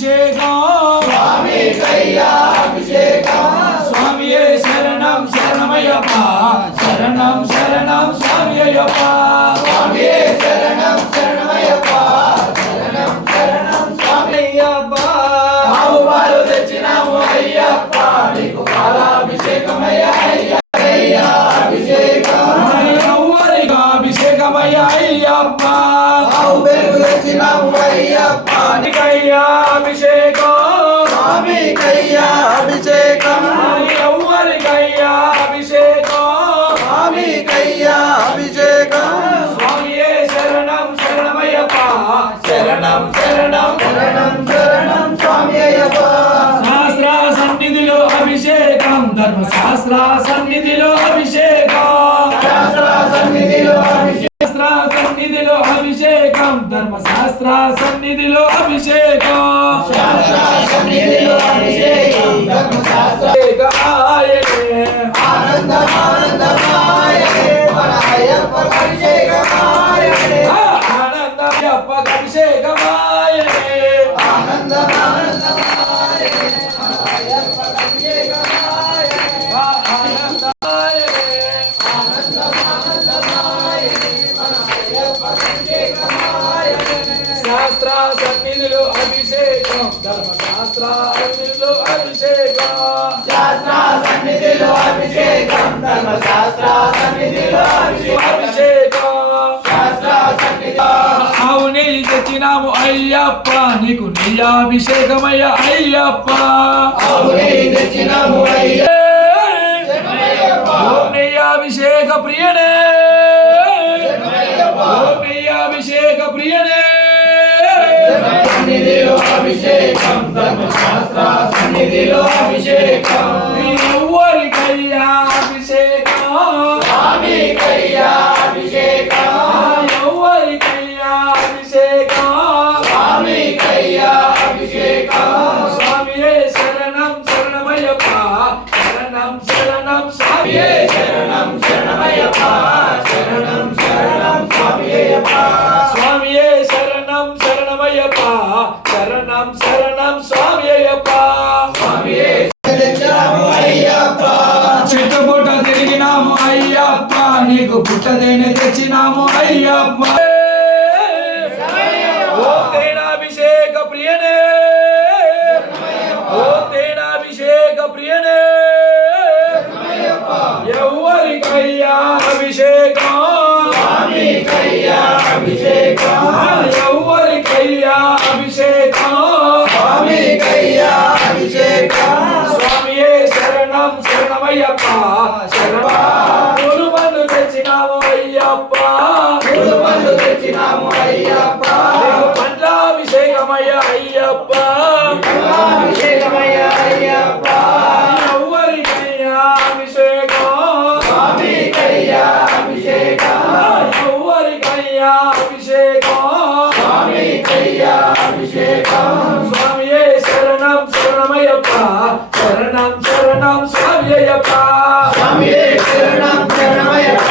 అభిషేకం స్వామి కయ్యా అభిషేకం స్వామియే శరణం శరణమయ్యప్ప శరణం శరణం స్వామి అయ్యప్ప స్వామియే శరణం శరణమయ్యప్ప శరణం శరణం స్వామి అయ్యప్ప ఆవు పాలు తెచ్చినాము అయ్యప్ప నీకు పాలాభిషేకమయ్యా అయ్యా అభిషేకం అభిషేకమయ్యా అయ్యప్ప ఆవు పెరుగు తెచ్చినాము అయ్యప్ప నీకయ్యా అభిషేకం స్వామి కయ్యా అభిషేకం ఎవరికయ్యా అభిషేకం స్వామి కయ్యా అభిషేకం స్వామియే శరణం శరణమయ్యప్ప శరణం శరణం శరణం శరణం స్వామి అయ్యప్ప శాస్త్ర సన్నిధిలో అభిషేకం ధర్మశాస్త్ర సన్నిధిలో అభిషేకం శాస్త్ర సన్నిధిలో అభిషేకం శాస్త్ర సన్నిధిలో అభిషేకం ధర్మశాస్త్ర సన్నిధిలో అభిషేకం శాస్త్ర సన్నిధిలో అభిషేకం ధర్మశాస్త్ర ఆనందం ఆనందమాయనే మన అయ్యప్ప అభిషేకమాయనే ఆనందయ్యప్ప అభిషేకమాయనే ఆనందం ఆనందమాయనే మన అయ్యప్ప అభిషేకమాయనే ఆనందం ఆనందమాయనే మన అయ్యప్ప అభిషేకమాయనే శాస్త్ర సన్నిధిలో అభిషేకం ధర్మశాస్త్ర సన్నిధిలో అభిషేకం శాస్త్ర సన్నిధిలో అభిషేకం ధర్మశాస్త్ర సన్నిధిలో అభిషేకం శాస్త్ర సన్నిధిలో ఆవు నెయ్యి తెచ్చినాము అయ్యప్ప నీకు నెయ్యాభిషేకమయ్యా అయ్యప్ప ఆవు నెయ్యి తెచ్చినాము అయ్యప్ప ఓం నెయ్యాభిషేక ప్రియనే ఓం నెయ్యాభిషేక ప్రియనే సన్నిధిలో అభిషేకం ధర్మశాస్త్ర సన్నిధిలో అభిషేకం ఎవరికయ్యా అభిషేకం స్వామి కయ్యా అభిషేకం ఎవరికయ్యా అభిషేకం స్వామి కయ్యా అభిషేకం స్వామియే శరణం శరణమయ్యప్ప శరణం శరణం స్వామియే శరణం శరణమయ్యప్ప శరణం శరణం స్వామి అయ్యప్ప స్వామియే శరణం శరణమయ్యప్ప శరణం శరణం స్వామి అయ్యప్ప స్వామియే తెచ్చినాము అయ్యప్ప చిట్టుబుట్ట తిరిగినాము అయ్యప్ప నీకు పుట్టదేనే తెచ్చినాము అయ్యప్ప ఓ తేనాభిషేక ప్రియనే ఓ తేనాభిషేక ప్రియనే ఎవరికయ్యా అభిషేకం స్వామి కయ్యా అభిషేకం ఎవరికయ్యా అభిషేకం స్వామి కయ్యా అభిషేకం స్వామియే శరణం శరణమయ్యప్ప శరణం పండు తెచ్చినాము అయ్యప్ప పూలు పళ్ళు తెచ్చినాము అయ్యప్ప పండ్లాభిషేకమయ్య అయ్యప్ప అభిషేకమయ్యా అయ్యప్ప ఎవరికయ్యా అభిషేకం స్వామి కయ్యా అభిషేకం ఎవరికయ్యా అభిషేకం స్వామి కయ్యా అభిషేకం స్వామియే శరణం శరణమయ్యప్ప శరణం శరణం స్వామి అయ్యప్ప స్వామియే శరణం శరణమయ్యప్ప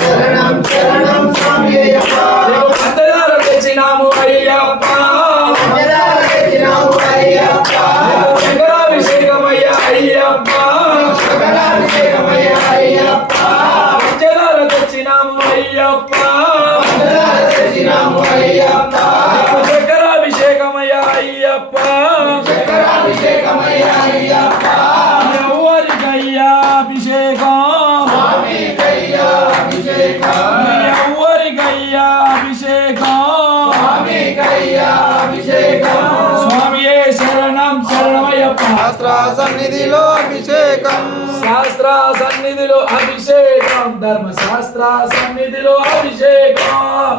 శరణం శరణం స్వామి అయ్యప్ప పంచదార తెచ్చినాము అయ్యప్ప పంచదార తెచ్చినాము అయ్యప్ప శంకరాభిషేకమయ్య అయ్యప్ప శంకరాభిషేకమయ్యా అయ్యప్ప పంచదార తెచ్చినాము అయ్యప్ప పంచదార తెచ్చినాము అయ్యప్ప శంకరాభిషేకమయ్య అయ్యప్ప శంకరాభిషేకమయ్యా అయ్యప్ప ఎవరికయ్యా అభిషేకం స్వామి కయ్యా అభిషేకం ఎవరికయ్యా అభిషేకం స్వామి కయ్యా అభిషేకం స్వామియే శరణం శరణమయ్యప్ప శాస్త్ర సన్నిధిలో అభిషేకం శాస్త్ర సన్నిధిలో అభిషేకం ధర్మశాస్త్ర సన్నిధిలో అభిషేకం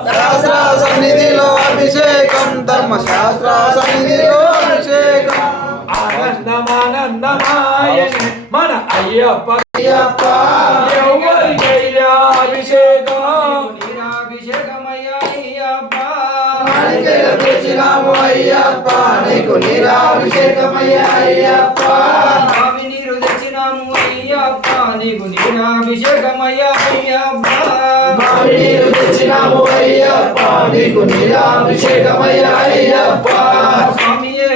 శాస్త్ర సన్నిధిలో అభిషేకం ధర్మశాస్త్ర సన్నిధిలో అభిషేకం ఆనందమానందమాయని మన అయ్యప్ప అయ్యప్ప ఎవరికయ్యా అభిషేకం నీరాభిషేకమయ్యా అయ్యప్ప మాణిక్యాలు తెచ్చినాము అయ్యప్ప నీకు నీరాభిషేకమయ్యా అయ్యప్ప స్వామి నీరు తెచ్చినాము అయ్యప్ప నీకు నీరాభిషేకమయ్యా అయ్యప్ప మావి నీరు తెచ్చినాము అయ్యప్ప నీకు నీరాభిషేకమయ్యా అయ్యప్ప స్వామియే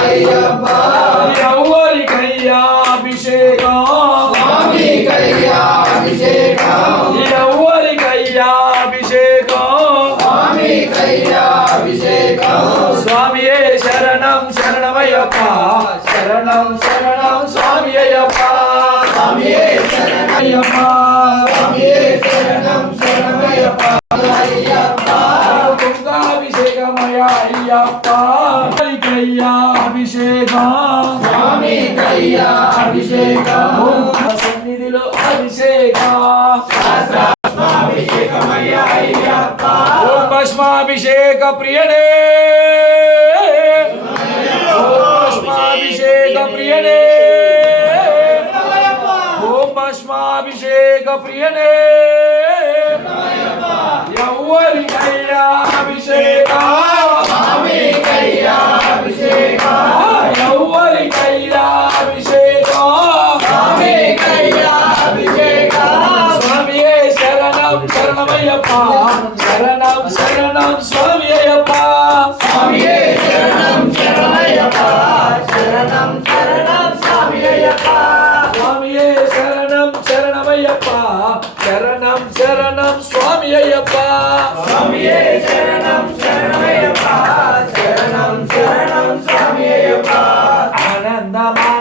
అయ్యప్ప ఎవరికయ్యా అభిషేకం స్వామికయ్యా అభిషేకం ఎవరికయ్యా అభిషేకం స్వామికయ్యా అభిషేకం స్వామియే శరణం శరణమయ్యప్ప శరణం శరణం స్వామి అయ్యప్ప స్వామియే శరణమయ్యప్ప స్వామియే శరణం శరణమయ్యప్ప అయ్యప్ప కుంగాభిషేకమయ అయ్యప్ప ఎవరికయ్యా అభిషేకం స్వామికయ్యా అభిషేకం సన్నిధిలో అభిషేకం అభిషేకమయ్యా అయ్యప్ప ఓం భస్మాభిషేక ప్రియనే ఓం భస్మాభిషేక ప్రియనే ఓం భస్మాభిషేక ప్రియనే ఎవరికయ్యా అభిషేకం స్వామికయ్యా అభిషేకం ఎవరికయ్యా అభిషేకం స్వామికయ్యా అభిషేకం స్వామియే శరణం శరణమయ్యప్ప శరణం శరణం స్వామి అయ్యప్ప స్వామియే శరణం శరణమయ్యప్ప శరణం శరణం స్వామి అయ్యప్ప స్వామియే శరణం శరణమయ్యప్ప శరణం శరణం స్వామి అయ్యప్ప స్వామియే శరణం శరణమయ్యప్ప శరణం శరణం స్వామి అయ్యప్ప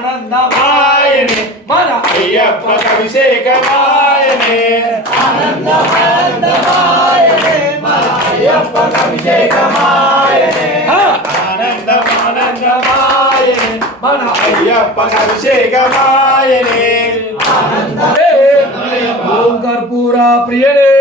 ఆనందమానందమాయనే మన అయ్యప్ప అభిషేకమాయనే ఆనందమానందమాయనే మన అయ్యప్ప అభిషేకమాయనే ఆనందమానందమాయనే మన అయ్యప్ప అభిషేకమాయనే ఓం కర్పూర ప్రియనే